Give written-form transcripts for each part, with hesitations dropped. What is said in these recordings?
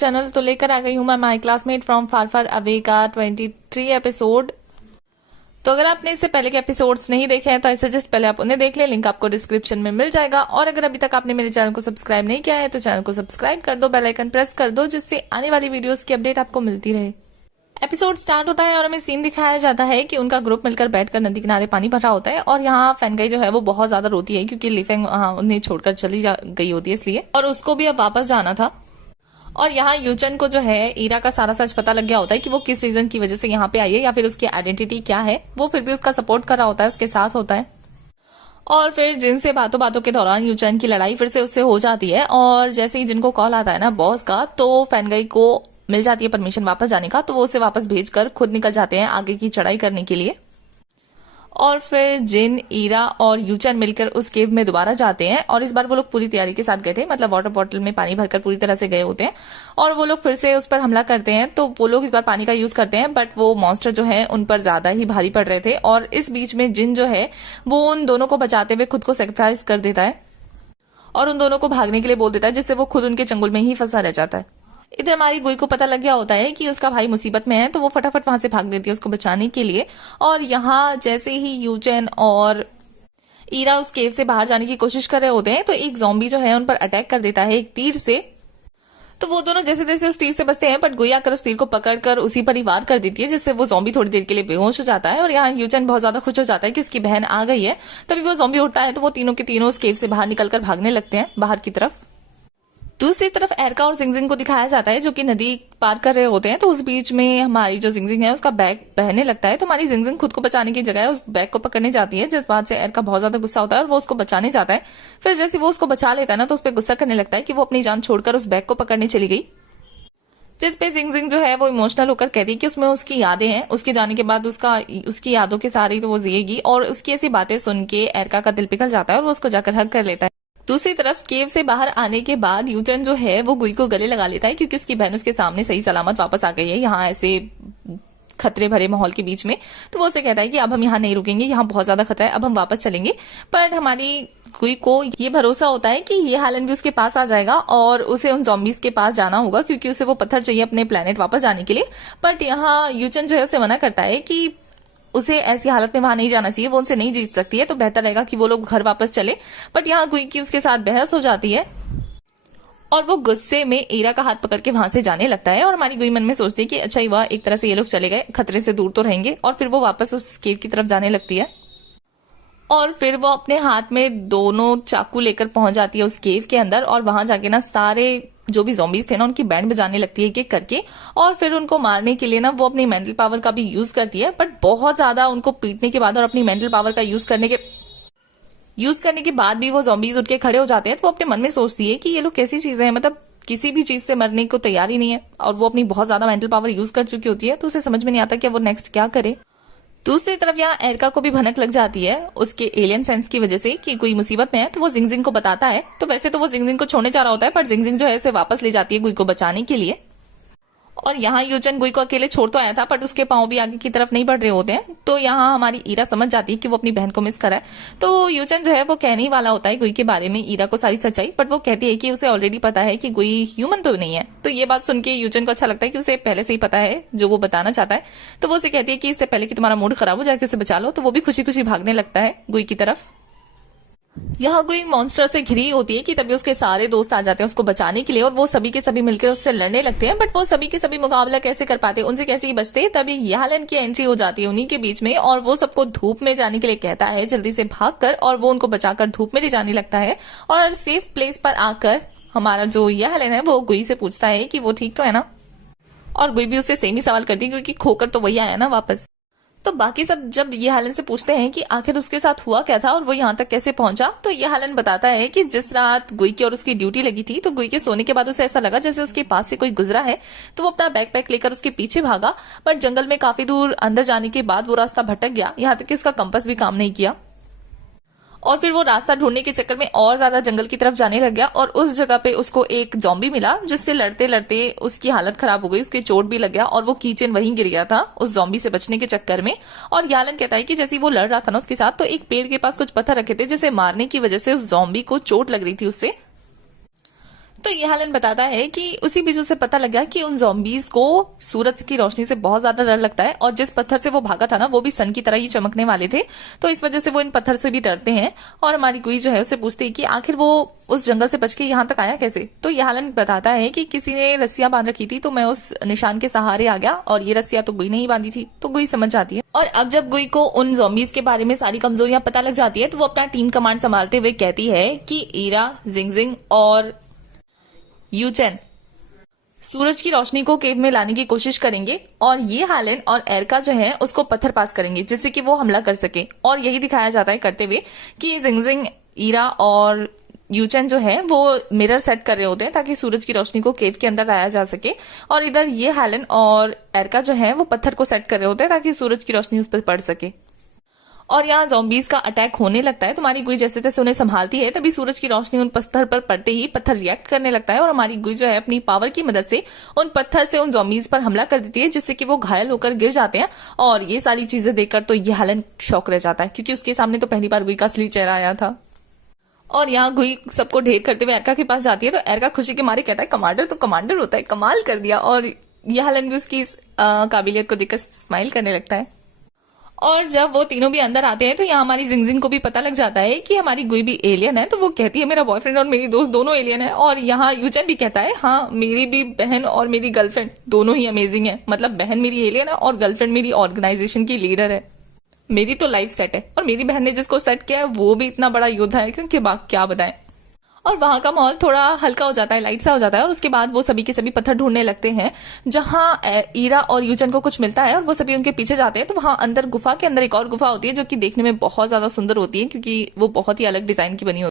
Channel. तो लेकर आ गई हूँ मैं माई classmate from far far away का 23 एपिसोड। तो अगर आपने इससे पहले के एपिसोड्स नहीं देखे हैं तो आई सजेस्ट पहले आप उन्हें देख लें, लिंक आपको डिस्क्रिप्शन में मिल जाएगा। और अगर अभी तक आपने मेरे चैनल को सब्सक्राइब नहीं किया है तो चैनल को सब्सक्राइब कर दो, बेल आइकन प्रेस कर दो, जिससे आने वाली वीडियोस की अपडेट आपको मिलती रहे। एपिसोड स्टार्ट होता है और हमें सीन दिखाया जाता है कि उनका ग्रुप मिलकर बैठकर नदी किनारे पानी भर रहा होता है और यहाँ फैनगाई जो है वो बहुत ज्यादा रोती है क्योंकि लिफेंग उन्हें छोड़कर चली गई होती है इसलिए, और उसको भी अब वापस जाना था। और यहाँ यूचन को जो है ईरा का सारा सच पता लग गया होता है कि वो किस रीजन की वजह से यहाँ पे आई है या फिर उसकी आइडेंटिटी क्या है। वो फिर भी उसका सपोर्ट कर रहा होता है, उसके साथ होता है। और फिर जिनसे बातों बातों के दौरान यूचन की लड़ाई फिर से उससे हो जाती है और जैसे ही जिनको कॉल आता है ना बॉस का, तो फैनगाई को मिल जाती है परमिशन वापस जाने का, तो वो उसे वापस भेजकर खुद निकल जाते हैं आगे की चढ़ाई करने के लिए। और फिर जिन, ईरा और यूचन मिलकर उस केव में दोबारा जाते हैं और इस बार वो लोग पूरी तैयारी के साथ गए थे, मतलब वाटर बॉटल में पानी भरकर पूरी तरह से गए होते हैं। और वो लोग फिर से उस पर हमला करते हैं, तो वो लोग इस बार पानी का यूज करते हैं, बट वो मॉन्स्टर जो है उन पर ज्यादा ही भारी पड़ रहे थे। और इस बीच में जिन जो है वो उन दोनों को बचाते हुए खुद को सेक्रीफाइस कर देता है और उन दोनों को भागने के लिए बोल देता है, जिससे वो खुद उनके चंगुल में ही फंसा रह जाता है। इधर हमारी गुई को पता लग गया होता है कि उसका भाई मुसीबत में है, तो वो फटाफट वहां से भाग लेती है उसको बचाने के लिए। और यहाँ जैसे ही यूचन और ईरा उस केव से बाहर जाने की कोशिश कर रहे होते हैं तो एक ज़ॉम्बी जो है उन पर अटैक कर देता है एक तीर से। तो वो दोनों जैसे जैसे उस तीर से बचते हैं, बट गुई आकर उस तीर को पकड़कर उसी पर ही वार कर देती है, जिससे वो ज़ॉम्बी थोड़ी देर के लिए बेहोश हो जाता है। और यहाँ यूचन बहुत ज्यादा खुश हो जाता है कि उसकी बहन आ गई है। तभी वो ज़ॉम्बी उठता है तो वो तीनों के तीनों उस केव से बाहर निकलकर भागने लगते हैं बाहर की तरफ। दूसरी तरफ एरका और जिंगजिंग को दिखाया जाता है जो कि नदी पार कर रहे होते हैं। तो उस बीच में हमारी जो जिंगजिंग है उसका बैग बहने लगता है, तो हमारी जिंगजिंग खुद को बचाने की जगह उस बैग को पकड़ने जाती है, जिस बात से एरका बहुत ज्यादा गुस्सा होता है और वो उसको बचाने जाता है। फिर जैसे वो उसको बचा लेता है ना तो उस पर गुस्सा करने लगता है कि वो अपनी जान छोड़कर उस बैग को पकड़ने चली गई, जिसपे जिंगजिंग जो है वो इमोशनल होकर कहती है कि उसमें उसकी यादें हैं, उसके जाने के बाद उसकी यादों के सारी तो वो जिएगी। और उसकी ऐसी बातें सुन के एरका का दिल पिघल जाता है और वो उसको जाकर हग कर लेता है। दूसरी तरफ केव से बाहर आने के बाद यूचन जो है वो गुई को गले लगा लेता है क्योंकि उसकी बहन उसके सामने सही सलामत वापस आ गई है यहाँ ऐसे खतरे भरे माहौल के बीच में। तो वो उसे कहता है कि अब हम यहाँ नहीं रुकेंगे, यहाँ बहुत ज्यादा खतरा है, अब हम वापस चलेंगे। पर हमारी गुई को ये भरोसा होता है कि ये हालन भी उसके पास आ जाएगा और उसे उन जॉम्बीज के पास जाना होगा क्योंकि उसे वो पत्थर चाहिए अपने प्लेनेट वापस जाने के लिए। बट यहाँ यूचन जो है उसे मना करता है कि उसे ऐसी हालत में वहां नहीं जाना चाहिए, वो उनसे नहीं जीत सकती है, तो बेहतर रहेगा कि वो लोग घर वापस चले। बट यहाँ गुई की उसके साथ बहस हो जाती है और वो गुस्से में ईरा का हाथ पकड़ के वहां से जाने लगता है। और हमारी गुई मन में सोचती है कि अच्छा ही हुआ एक तरह से ये लोग चले गए, खतरे से दूर तो रहेंगे। और फिर वो वापस उस केव की तरफ जाने लगती है और फिर वो अपने हाथ में दोनों चाकू लेकर पहुंच जाती है उस केव के अंदर और वहां जाके ना सारे जो भी ज़ॉम्बीज थे ना उनकी बैंड बजाने लगती है एक एक करके। और फिर उनको मारने के लिए ना वो अपनी मेंटल पावर का भी यूज करती है, बट बहुत ज्यादा उनको पीटने के बाद और अपनी मेंटल पावर का यूज करने के बाद भी वो ज़ॉम्बीज उठ के खड़े हो जाते हैं। तो वो अपने मन में सोचती है कि ये लोग कैसी चीजें हैं, मतलब किसी भी चीज से मरने को तैयार ही नहीं है और वो अपनी बहुत ज्यादा मेंटल पावर यूज कर चुकी होती है, तो उसे समझ में नहीं आता कि वो नेक्स्ट क्या करे। दूसरी तरफ यहाँ एरका को भी भनक लग जाती है उसके एलियन सेंस की वजह से कि कोई मुसीबत में है, तो वो जिंगजिंग को बताता है। तो वैसे तो वो जिंगजिंग को छोड़ने जा रहा होता है, पर जिंगजिंग जो है इसे वापस ले जाती है गुई को बचाने के लिए। और यहाँ यूचन गुई को अकेले छोड़ तो आया था, बट उसके पांव भी आगे की तरफ नहीं बढ़ रहे होते हैं। तो यहाँ हमारी ईरा समझ जाती है कि वो अपनी बहन को मिस करा है। तो यूचन जो है वो कहने ही वाला होता है गुई के बारे में ईरा को सारी सच्चाई, बट वो कहती है कि उसे ऑलरेडी पता है कि गुई ह्यूमन तो नहीं है। तो ये बात सुन के यूचन को अच्छा लगता है कि उसे पहले से ही पता है जो वो बताना चाहता है। तो वो उसे कहती है कि इससे पहले कि तुम्हारा मूड खराब हो जाके उसे बचा लो। तो वो भी खुशी खुशी भागने लगता है गुई की तरफ। यहाँ कोई मॉन्स्टर से घिरी होती है कि तभी उसके सारे दोस्त आ जाते हैं उसको बचाने के लिए और वो सभी के सभी मिलकर उससे लड़ने लगते हैं। बट वो सभी के सभी मुकाबला कैसे कर पाते हैं, उनसे कैसे ही बचते हैं। तभी यालन की एंट्री हो जाती है उन्हीं के बीच में और वो सबको धूप में जाने के लिए कहता है जल्दी से भागकर, और वो उनको बचाकर धूप में ले जाने लगता है। और सेफ प्लेस पर आकर हमारा जो यालन है वो गुई से पूछता है कि वो ठीक तो है ना, और गुई भी उससे सेम ही सवाल करती है क्योंकि खोकर तो वही आया ना वापस। तो बाकी सब जब ये हालन से पूछते हैं कि आखिर उसके साथ हुआ क्या था और वो यहाँ तक कैसे पहुंचा, तो ये हालन बताता है कि जिस रात गुई की और उसकी ड्यूटी लगी थी, तो गुई के सोने के बाद उसे ऐसा लगा जैसे उसके पास से कोई गुजरा है। तो वो अपना बैकपैक लेकर उसके पीछे भागा, पर जंगल में काफी दूर अंदर जाने के बाद वो रास्ता भटक गया, यहाँ तक कि उसका कंपास भी काम नहीं किया। और फिर वो रास्ता ढूंढने के चक्कर में और ज्यादा जंगल की तरफ जाने लग गया और उस जगह पे उसको एक ज़ॉम्बी मिला, जिससे लड़ते लड़ते उसकी हालत खराब हो गई, उसके चोट भी लग गया और वो किचन वहीं गिर गया था उस ज़ॉम्बी से बचने के चक्कर में। और यालन कहता है कि जैसे वो लड़ रहा था ना उसके साथ, तो एक पेड़ के पास कुछ पत्थर रखे थे जिसे मारने की वजह से उस ज़ॉम्बी को चोट लग रही थी उससे। तो ये हालन बताता है कि उसी बीच उसे पता लगा कि उन zombies को सूरज की रोशनी से बहुत ज्यादा डर लगता है, और जिस पत्थर से वो भागा था ना वो भी सन की तरह ही चमकने वाले थे, तो इस वजह से वो इन पत्थर से भी डरते हैं। और हमारी गुई जो है उसे पूछती है कि आखिर वो उस जंगल से बच के यहाँ तक आया कैसे। तो ये हालन बताता है कि किसी ने रस्सियां बांध रखी थी, तो मैं उस निशान के सहारे आ गया, और ये रस्सियां तो गुई ने ही बांधी थी। तो गुई समझ जाती है, और अब जब गुई को उन zombies के बारे में सारी कमजोरियां पता लग जाती है तो वो अपना टीम कमांड संभालते हुए कहती है कि ईरा, जिंगजिंग और यूचेन सूरज की रोशनी को केव में लाने की कोशिश करेंगे, और ये हालन और एरका जो है उसको पत्थर पास करेंगे जिससे कि वो हमला कर सके। और यही दिखाया जाता है करते हुए कि जिंगजिंग, ईरा और यूचेन जो है वो मिरर सेट कर रहे होते हैं ताकि सूरज की रोशनी को केव के अंदर लाया जा सके, और इधर ये हालन और एरका जो है वो पत्थर को सेट कर रहे होते हैं ताकि सूरज की रोशनी उस पर पड़ सके। और यहाँ zombies का अटैक होने लगता है तो हमारी गुई जैसे तैसे उन्हें संभालती है। तभी सूरज की रोशनी उन पत्थर पर पड़ते ही पत्थर रिएक्ट करने लगता है, और हमारी गुई जो है अपनी पावर की मदद से उन पत्थर से उन zombies पर हमला कर देती है, जिससे कि वो घायल होकर गिर जाते हैं। और ये सारी चीजें देखकर तो ये हालन शौक रह जाता है, क्योंकि उसके सामने तो पहली बार गुई का असली चेहरा आया था। और यहाँ गुई सबको ढेर करते हुए एरका के पास जाती है, तो एरका खुशी के मारे कहता है कमांडर तो कमांडर होता है, कमाल कर दिया। और यह हालन भी उसकी इस काबिलियत को देखकर स्माइल करने लगता है। और जब वो तीनों भी अंदर आते हैं तो यहाँ हमारी जिंगजिंग को भी पता लग जाता है कि हमारी गुई भी एलियन है, तो वो कहती है मेरा बॉयफ्रेंड और मेरी दोस्त दोनों एलियन है। और यहाँ यूचन भी कहता है हाँ, मेरी भी बहन और मेरी गर्लफ्रेंड दोनों ही अमेजिंग है, मतलब बहन मेरी एलियन है और गर्लफ्रेंड मेरी ऑर्गेनाइजेशन की लीडर है। मेरी तो लाइफ सेट है, और मेरी बहन ने जिसको सेट किया है वो भी इतना बड़ा योद्धा है कि क्या बताएं। और वहां का माहौल थोड़ा हल्का हो जाता है, लाइट सा हो जाता है, और उसके बाद वो सभी के सभी पत्थर ढूंढने लगते हैं। जहां ईरा और यूचन को कुछ मिलता है और वो सभी उनके पीछे जाते हैं, तो वहां अंदर गुफा के अंदर एक और गुफा होती है जो कि देखने में बहुत ज्यादा सुंदर होती है, क्योंकि वो बहुत ही अलग डिजाइन की बनी होती है।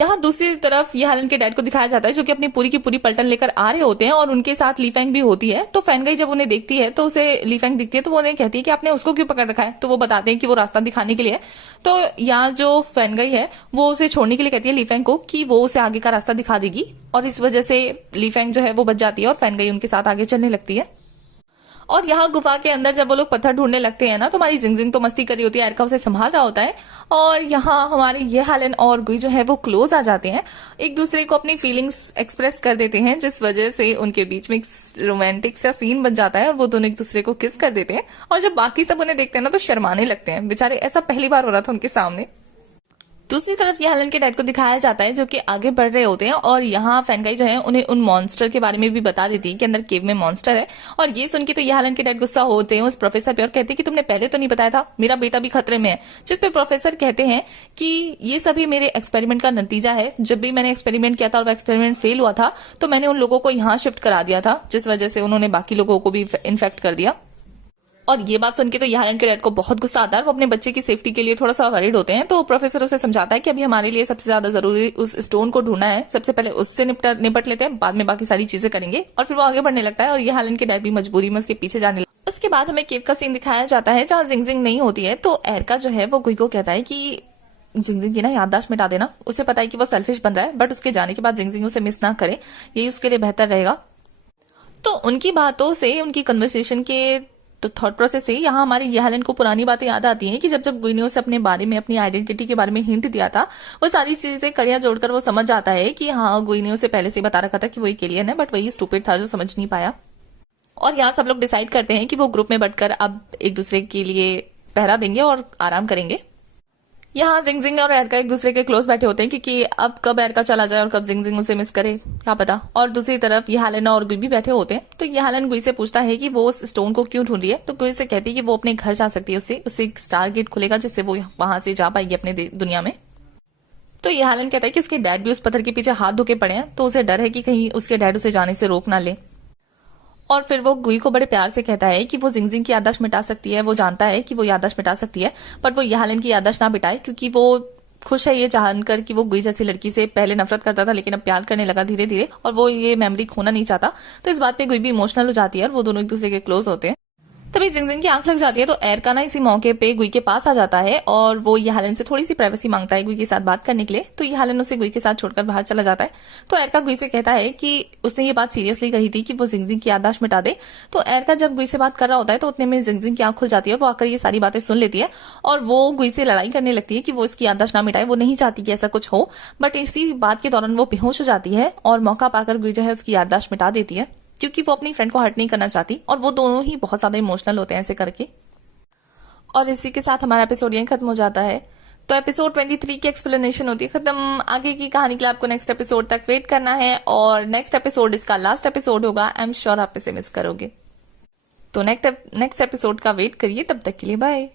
यहाँ दूसरी तरफ ये हालन के डैड को दिखाया जाता है जो कि अपनी पूरी की पूरी पलटन लेकर आ रहे होते हैं, और उनके साथ लीफेंग भी होती है। तो फैनगाई जब उन्हें देखती है तो उसे लीफेंग दिखती है, तो वो उन्हें कहती है कि आपने उसको क्यों पकड़ रखा है। तो वो बताते हैं कि वो रास्ता दिखाने के लिए है। तो यहाँ जो फैनगाई है वो उसे छोड़ने के लिए कहती है लीफेंग को कि वो उसे आगे का रास्ता दिखा देगी, और इस वजह से लीफेंग जो है वो बच जाती है और फैनगाई उनके साथ आगे चलने लगती है। और यहाँ गुफा के अंदर जब वो लोग पत्थर ढूंढने लगते हैं ना, तो हमारी जिंगजिंग तो मस्ती करी होती है, एरका उसे संभाल रहा होता है। और यहाँ हमारे ये हालन और गुई जो है वो क्लोज आ जाते हैं, एक दूसरे को अपनी फीलिंग्स एक्सप्रेस कर देते हैं, जिस वजह से उनके बीच में एक रोमांटिक सा सीन बन जाता है, और वो दोनों एक दूसरे को किस कर देते हैं। और जब बाकी सब उन्हें देखते हैं ना तो शर्माने लगते हैं बेचारे, ऐसा पहली बार हो रहा था उनके सामने। दूसरी तरफ ये हालन के डैड को दिखाया जाता है जो कि आगे बढ़ रहे होते हैं, और यहाँ फैनगाई जो है उन्हें उन मॉन्स्टर के बारे में भी बता देती है कि अंदर केव में मॉन्स्टर है। और ये सुन के तो ये हालन के डैड गुस्सा होते हैं उस प्रोफेसर पे और कहते हैं कि तुमने पहले तो नहीं बताया था, मेरा बेटा भी खतरे में है। जिस पे प्रोफेसर कहते हैं कि ये सभी मेरे एक्सपेरिमेंट का नतीजा है, जब भी मैंने एक्सपेरिमेंट किया था और वो एक्सपेरिमेंट फेल हुआ था तो मैंने उन लोगों को यहाँ शिफ्ट करा दिया था, जिस वजह से उन्होंने बाकी लोगों को भी इन्फेक्ट कर दिया। और ये बात सुन के तो यारन के डैड को बहुत गुस्सा आता है, वो अपने बच्चे की सेफ्टी के लिए थोड़ा सा वरीड होते हैं। तो प्रोफेसर उसे समझाता है कि अभी हमारे लिए सबसे ज्यादा जरूरी उस स्टोन को ढूंढना है, सबसे पहले उससे निपट लेते हैं, बाद में बाकी सारी चीजें करेंगे। और फिर वो आगे बढ़ने लगता है और ये हालन के डैड भी मजबूरी में उसके पीछे जाने लगता है। उसके बाद हमें केव का सीन दिखाया जाता है जहाँ जिंगजिंग नहीं होती है। तो एरका जो है वो गुई को कहता है कि जिंगजिंग की ना याददाश्त मिटा देना। उसे पता है कि वो सेल्फिश बन रहा है, बट उसके जाने के बाद जिंगजिंग उसे मिस ना करे, यही उसके लिए बेहतर रहेगा। तो उनकी बातों से, उनकी कन्वर्सेशन के तो थॉट प्रोसेस से यहाँ हमारी ये हालन को पुरानी बातें याद आती हैं कि जब जब गुई ने उसे अपने बारे में, अपनी आइडेंटिटी के बारे में हिंट दिया था, वो सारी चीजें कड़िया जोड़कर वो समझ जाता है कि हाँ, गुई ने उसे पहले से बता रखा था कि वो एक एलियन है, बट वही स्टूपिड था जो समझ नहीं पाया। और यहाँ सब लोग डिसाइड करते हैं कि वो ग्रुप में बटकर अब एक दूसरे के लिए पहरा देंगे और आराम करेंगे। यहाँ जिंगजिंग और एरका एक दूसरे के क्लोज बैठे होते हैं क्योंकि अब कब एरका चला जाए और कब जिंगजिंग उसे मिस करे क्या पता। और दूसरी तरफ ये हालन और गुई भी बैठे होते हैं। तो ये हालन गुई से पूछता है कि वो उस स्टोन को क्यों ढूंढ रही है। तो गुई से कहती है कि वो अपने घर जा सकती है, उससे एक स्टार गेट खुलेगा जिससे वो वहां से जा पाएगी अपने दुनिया में। तो ये हालन कहता है कि उसके डैड भी उस पत्थर के पीछे हाथ धोके पड़े हैं, तो उसे डर है कि कहीं उसके डैड उसे जाने से रोक ना ले। और फिर वो गुई को बड़े प्यार से कहता है कि वो जिंगजिंग की याददाश्त मिटा सकती है, वो जानता है कि वो याददाश्त मिटा सकती है, बट वो यालन की याददाश्त ना मिटाए, क्योंकि वो खुश है ये जानकर कि वो गुई जैसी लड़की से पहले नफरत करता था लेकिन अब प्यार करने लगा धीरे धीरे, और वो ये मेमोरी खोना नहीं चाहता। तो इस बात पे गुई भी इमोशनल हो जाती है और वो दोनों एक दूसरे के क्लोज होते हैं। तभी जिंगजिंग की आंख लग जाती है तो एरका ना इसी मौके पे गुई के पास आ जाता है और वो यालन से थोड़ी सी प्राइवेसी मांगता है गुई के साथ बात करने के लिए। तो यालन उसे गुई के साथ छोड़कर बाहर चला जाता है। तो एरका गुई से कहता है कि उसने ये बात सीरियसली कही थी कि वो जिंगजिंग की याददाश्त मिटा दे। तो एरका जब गुई से बात कर रहा होता है तो उतने में जिंगजिंग की आंख खुल जाती है और वो आकर ये सारी बातें सुन लेती है और वो गुई से लड़ाई करने लगती है कि वो इसकी याददाश्त ना मिटाए, वो नहीं चाहती कि ऐसा कुछ हो। बट इसी बात के दौरान वो बेहोश हो जाती है और मौका पाकर गुई जो है उसकी याददाश्त मिटा देती है क्योंकि वो अपनी फ्रेंड को हर्ट नहीं करना चाहती और वो दोनों ही बहुत ज्यादा इमोशनल होते हैं ऐसे करके। और इसी के साथ हमारा एपिसोड यहीं खत्म हो जाता है। तो एपिसोड 23 की एक्सप्लेनेशन होती है खत्म। आगे की कहानी के लिए आपको नेक्स्ट एपिसोड तक वेट करना है और नेक्स्ट एपिसोड इसका लास्ट एपिसोड होगा। आई एम श्योर आप इसे मिस करोगे। तो नेक्स्ट एपिसोड का वेट करिए, तब तक के लिए बाय।